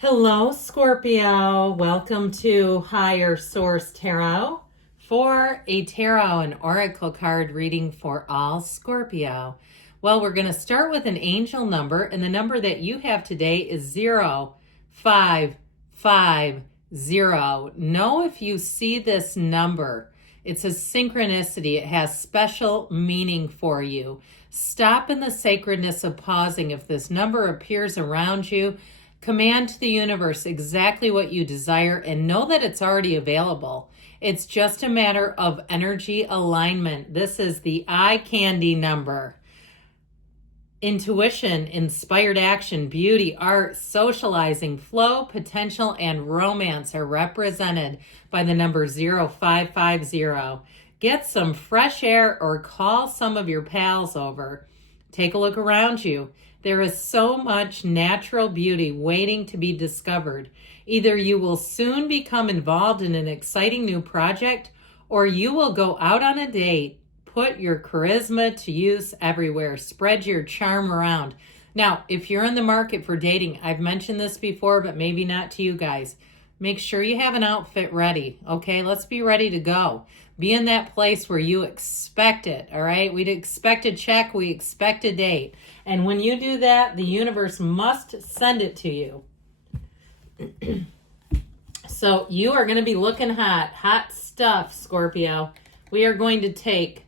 Hello, Scorpio. Welcome to Higher Source Tarot for a tarot and oracle card reading for all Scorpio. Well, we're going to start with an angel number, and the number that you have today is 0550. Know if you see this number. It's a synchronicity. It has special meaning for you. Stop in the sacredness of pausing. If this number appears around you, command to the universe exactly what you desire and know that it's already available. It's just a matter of energy alignment. This is the eye candy number. Intuition, inspired action, beauty, art, socializing, flow, potential, and romance are represented by the number 0550. Get some fresh air or call some of your pals over. Take a look around you. There is so much natural beauty waiting to be discovered. Either you will soon become involved in an exciting new project, or you will go out on a date. Put your charisma to use everywhere. Spread your charm around. Now, if you're in the market for dating, I've mentioned this before, but maybe not to you guys. Make sure you have an outfit ready, okay? Let's be ready to go. Be in that place where you expect it, all right? We'd expect a check, we expect a date. And when you do that, the universe must send it to you. So you are going to be looking hot stuff, Scorpio. We are going to take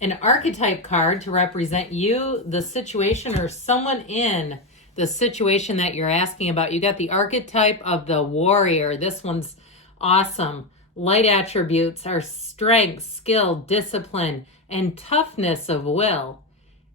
an archetype card to represent you, the situation, or someone in the situation that you're asking about. You got the archetype of the warrior. This one's awesome. Light attributes are strength, skill, discipline, and toughness of will.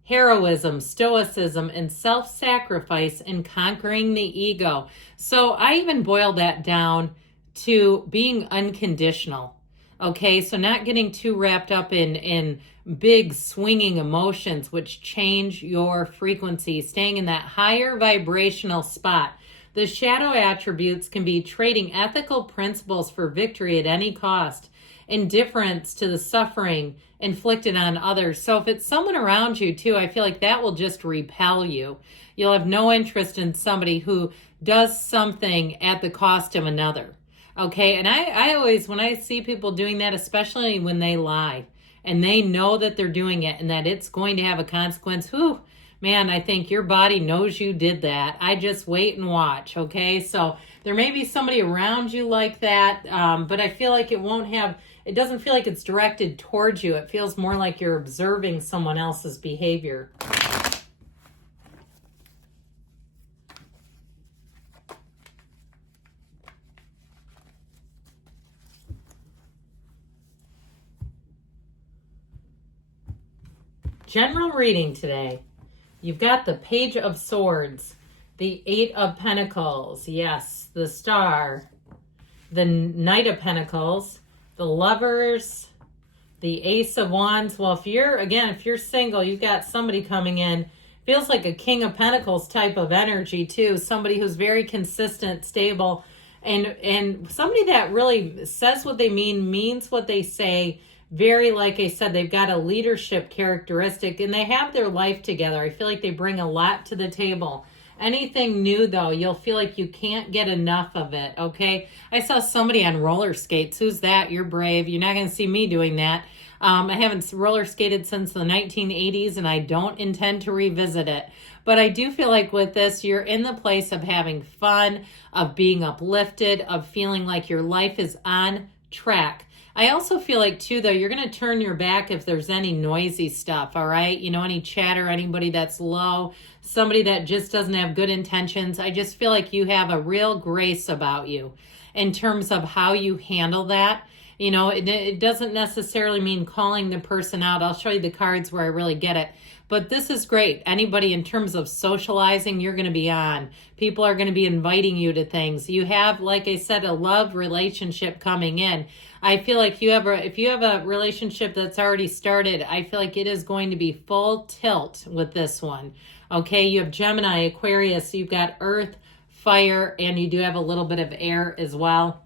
Heroism, stoicism, and self-sacrifice in conquering the ego. So I even boil that down to being unconditional. Okay, so not getting too wrapped up in big swinging emotions which change your frequency, staying in that higher vibrational spot. The shadow attributes can be trading ethical principles for victory at any cost, indifference to the suffering inflicted on others. So if it's someone around you too, I feel like that will just repel you. You'll have no interest in somebody who does something at the cost of another. Okay, and I always, when I see people doing that, especially when they lie and they know that they're doing it and that it's going to have a consequence, whew, man, I think your body knows you did that. I just wait and watch, okay? So there may be somebody around you like that, but I feel like it doesn't feel like it's directed towards you. It feels more like you're observing someone else's behavior. General reading today. You've got the Page of Swords, the Eight of Pentacles, yes, the Star, the Knight of Pentacles, the Lovers, the Ace of Wands. Well, if you're single, you've got somebody coming in. Feels like a King of Pentacles type of energy too. Somebody who's very consistent, stable, and somebody that really says what they mean, means what they say. Very, like I said, they've got a leadership characteristic and they have their life together. I feel like they bring a lot to the table. Anything new, though, you'll feel like you can't get enough of it, okay? I saw somebody on roller skates. Who's that? You're brave. You're not going to see me doing that. I haven't roller skated since the 1980s, and I don't intend to revisit it. But I do feel like with this, you're in the place of having fun, of being uplifted, of feeling like your life is on track. I also feel like, too, though, you're going to turn your back if there's any noisy stuff, all right? You know, any chatter, anybody that's low, somebody that just doesn't have good intentions. I just feel like you have a real grace about you in terms of how you handle that. You know, it doesn't necessarily mean calling the person out. I'll show you the cards where I really get it. But this is great. Anybody in terms of socializing, you're going to be on. People are going to be inviting you to things. You have, like I said, a love relationship coming in. I feel like if you have a relationship that's already started, I feel like it is going to be full tilt with this one. Okay, you have Gemini, Aquarius, you've got Earth, Fire, and you do have a little bit of air as well.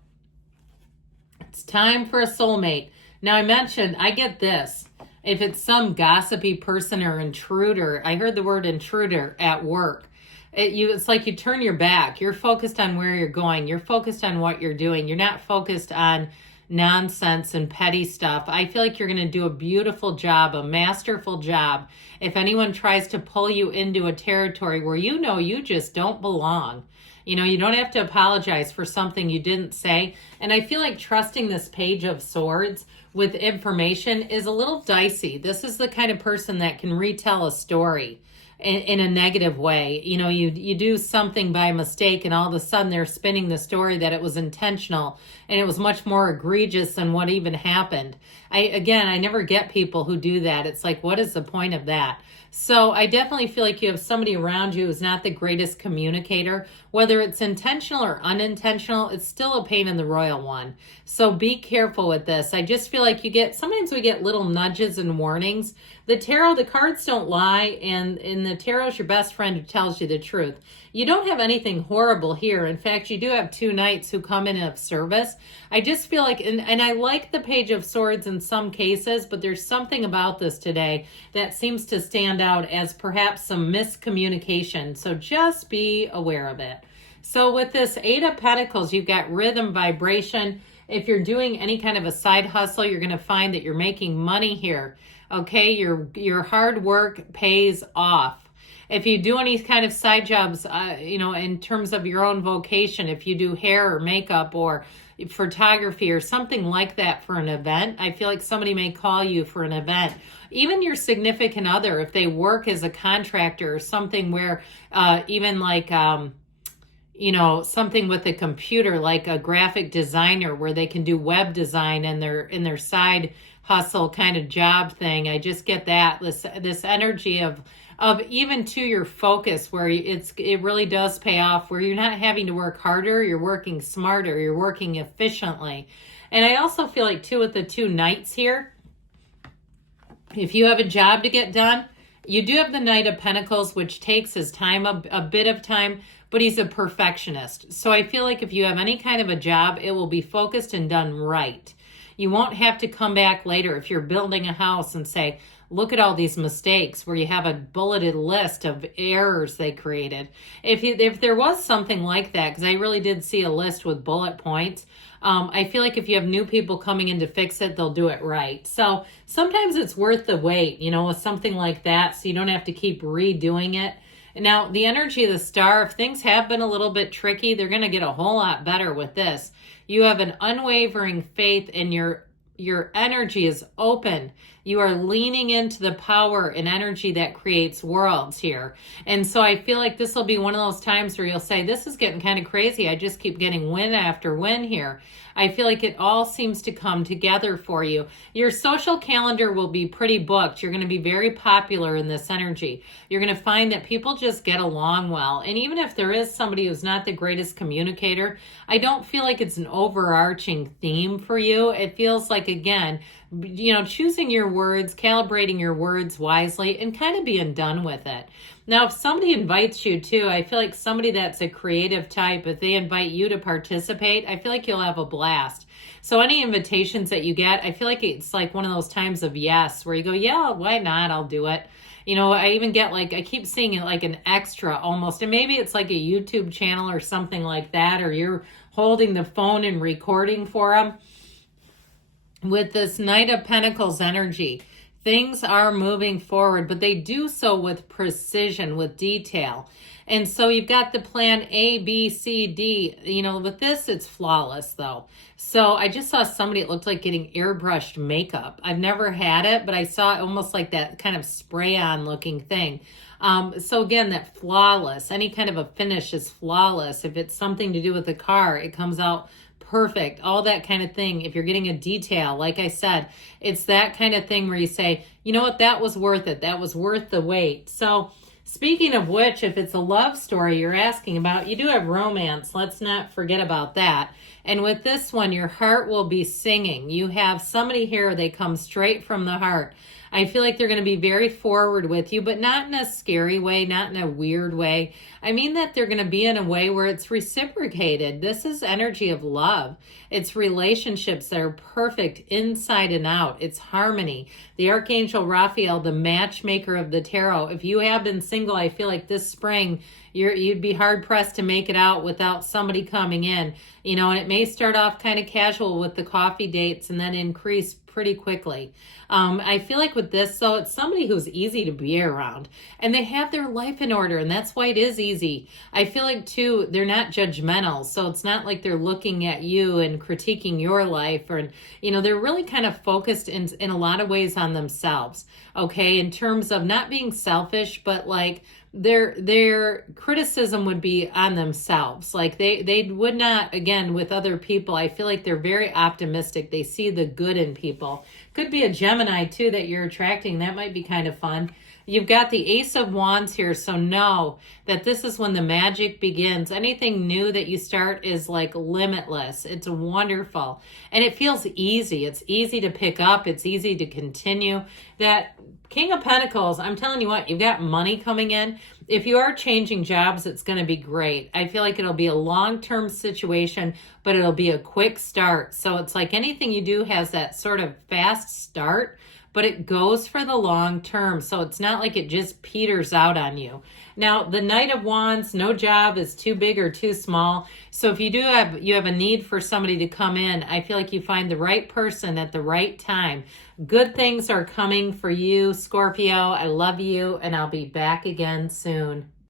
It's time for a soulmate. Now I get this. If it's some gossipy person or intruder, I heard the word intruder at work. It's like you turn your back. You're focused on where you're going. You're focused on what you're doing. You're not focused on nonsense and petty stuff. I feel like you're going to do a beautiful job, a masterful job. If anyone tries to pull you into a territory where you know you just don't belong, you know, you don't have to apologize for something you didn't say. And I feel like trusting this Page of Swords with information is a little dicey. This is the kind of person that can retell a story in a negative way. You know, you do something by mistake and all of a sudden they're spinning the story that it was intentional and it was much more egregious than what even happened. I never get people who do that. It's like, what is the point of that? So I definitely feel like you have somebody around you who's not the greatest communicator. Whether it's intentional or unintentional, it's still a pain in the royal one. So be careful with this. I just feel like sometimes we get little nudges and warnings. The tarot, the cards don't lie, and the tarot's your best friend who tells you the truth. You don't have anything horrible here. In fact, you do have 2 knights who come in of service. I just feel like, and I like the Page of Swords in some cases, but there's something about this today that seems to stand out as perhaps some miscommunication. So just be aware of it. So with this 8 of Pentacles, you've got rhythm, vibration. If you're doing any kind of a side hustle, you're going to find that you're making money here. Okay, your hard work pays off. If you do any kind of side jobs, you know, in terms of your own vocation, if you do hair or makeup or photography or something like that for an event, I feel like somebody may call you for an event. Even your significant other, if they work as a contractor or something where even like, you know, something with a computer, like a graphic designer where they can do web design in their side hustle kind of job thing. I just get that this energy of even to your focus where it really does pay off, where you're not having to work harder, you're working smarter, you're working efficiently. And I also feel like too with the 2 knights here, if you have a job to get done, you do have the Knight of Pentacles, which takes his time, a bit of time, but he's a perfectionist. So I feel like if you have any kind of a job, it will be focused and done right. You won't have to come back later if you're building a house and say, look at all these mistakes, where you have a bulleted list of errors they created. If there was something like that, because I really did see a list with bullet points, I feel like if you have new people coming in to fix it, they'll do it right. So sometimes it's worth the wait, you know, with something like that, so you don't have to keep redoing it. Now, the energy of the Star, if things have been a little bit tricky, they're going to get a whole lot better with this. You have an unwavering faith, and your energy is open. You are leaning into the power and energy that creates worlds here. And so I feel like this will be one of those times where you'll say, this is getting kind of crazy. I just keep getting win after win here. I feel like it all seems to come together for you. Your social calendar will be pretty booked. You're going to be very popular in this energy. You're going to find that people just get along well. And even if there is somebody who's not the greatest communicator, I don't feel like it's an overarching theme for you. It feels like, again, you know, choosing your words, calibrating your words wisely, and kind of being done with it. Now, if somebody invites you too, I feel like somebody that's a creative type, if they invite you to participate, I feel like you'll have a blast. So any invitations that you get, I feel like it's like one of those times of yes, where you go, yeah, why not? I'll do it. You know, I even get like, I keep seeing it like an extra almost, and maybe it's like a YouTube channel or something like that, or you're holding the phone and recording for them. With this Knight of Pentacles energy, things are moving forward, but they do so with precision, with detail. And so you've got the plan A, B, C, D. You know, with this, it's flawless though. So I just saw somebody, it looked like getting airbrushed makeup. I've never had it, but I saw almost like that kind of spray-on looking thing. So again, that flawless, any kind of a finish is flawless. If it's something to do with the car, it comes out perfect, all that kind of thing. If you're getting a detail, like I said, it's that kind of thing where you say, you know what, that was worth it. That was worth the wait. So speaking of which, if it's a love story you're asking about, you do have romance. Let's not forget about that. And with this one, your heart will be singing. You have somebody here, they come straight from the heart. I feel like they're going to be very forward with you, but not in a scary way, not in a weird way. I mean that they're going to be in a way where it's reciprocated. This is energy of love. It's relationships that are perfect inside and out. It's harmony. The Archangel Raphael, the matchmaker of the tarot. If you have been single, I feel like this spring You'd be hard pressed to make it out without somebody coming in, you know, and it may start off kind of casual with the coffee dates and then increase pretty quickly. I feel like with this, though, it's somebody who's easy to be around and they have their life in order, and that's why it is easy. I feel like, too, they're not judgmental, so it's not like they're looking at you and critiquing your life, or, you know, they're really kind of focused in a lot of ways on themselves, okay, in terms of not being selfish, but like their criticism would be on themselves. Like they would not, again, with other people. I feel like they're very optimistic. They see the good in people. Could be a Gemini too that you're attracting. That might be kind of fun. You've got the Ace of Wands here, so know that this is when the magic begins. Anything new that you start is like limitless. It's wonderful. And it feels easy. It's easy to pick up. It's easy to continue. That King of Pentacles, I'm telling you what, you've got money coming in. If you are changing jobs, it's going to be great. I feel like it'll be a long-term situation, but it'll be a quick start. So it's like anything you do has that sort of fast start, but it goes for the long term. So it's not like it just peters out on you. Now, the Knight of Wands, no job is too big or too small. So if you have a need for somebody to come in, I feel like you find the right person at the right time. Good things are coming for you, Scorpio. I love you, and I'll be back again soon.